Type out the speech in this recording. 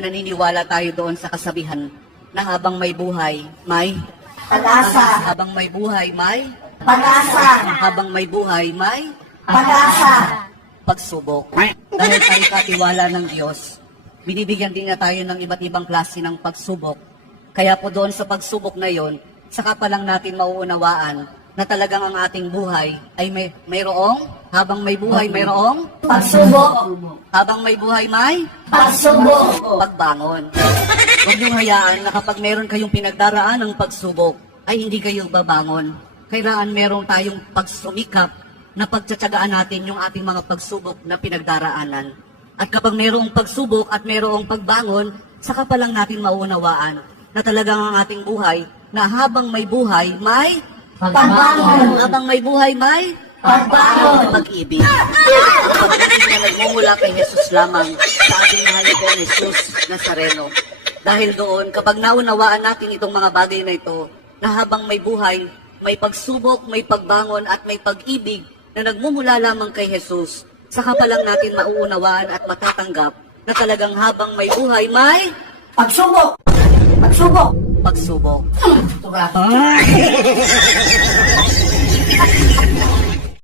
Naniniwala tayo doon sa kasabihan na habang may buhay, may Pag-asa. habang may buhay, may Pag-asa. habang may buhay, may Pag-asa. pagsubok. Dahil tayo katiwala ng Diyos, binibigyan din na tayo ng iba't ibang klase ng pagsubok. Kaya po doon sa pagsubok na yon, saka pa lang natin mauunawaan na talagang ang ating buhay ay mayroong, habang may buhay, mayroong, Pagsubok. habang may buhay, may Pagsubok. pagbangon. Huwag niyong hayaan na kapag meron kayong pinagdaraan ng pagsubok, ay hindi kayo babangon. Kailangan meron tayong pagsumikap na pagtsatsagaan natin yung ating mga pagsubok na pinagdaraanan. At kapag mayroong pagsubok at mayroong pagbangon, saka pa lang natin maunawaan na talagang ang ating buhay, na habang may buhay, may Pagbangon. habang may buhay, may Pagbangon. pag-ibig. Ang pag-ibig na nagmumula kay Jesus lamang sa ating mahal na Pong Jesus Nazareno. Dahil doon, kapag naunawaan natin itong mga bagay na ito, na habang may buhay, may pagsubok, may pagbangon at may pag-ibig na nagmumula lamang kay Jesus, saka pa lang natin mauunawaan at matatanggap na talagang habang may buhay, may Pagsubok. Pagsubok. pagsubok. Tuga.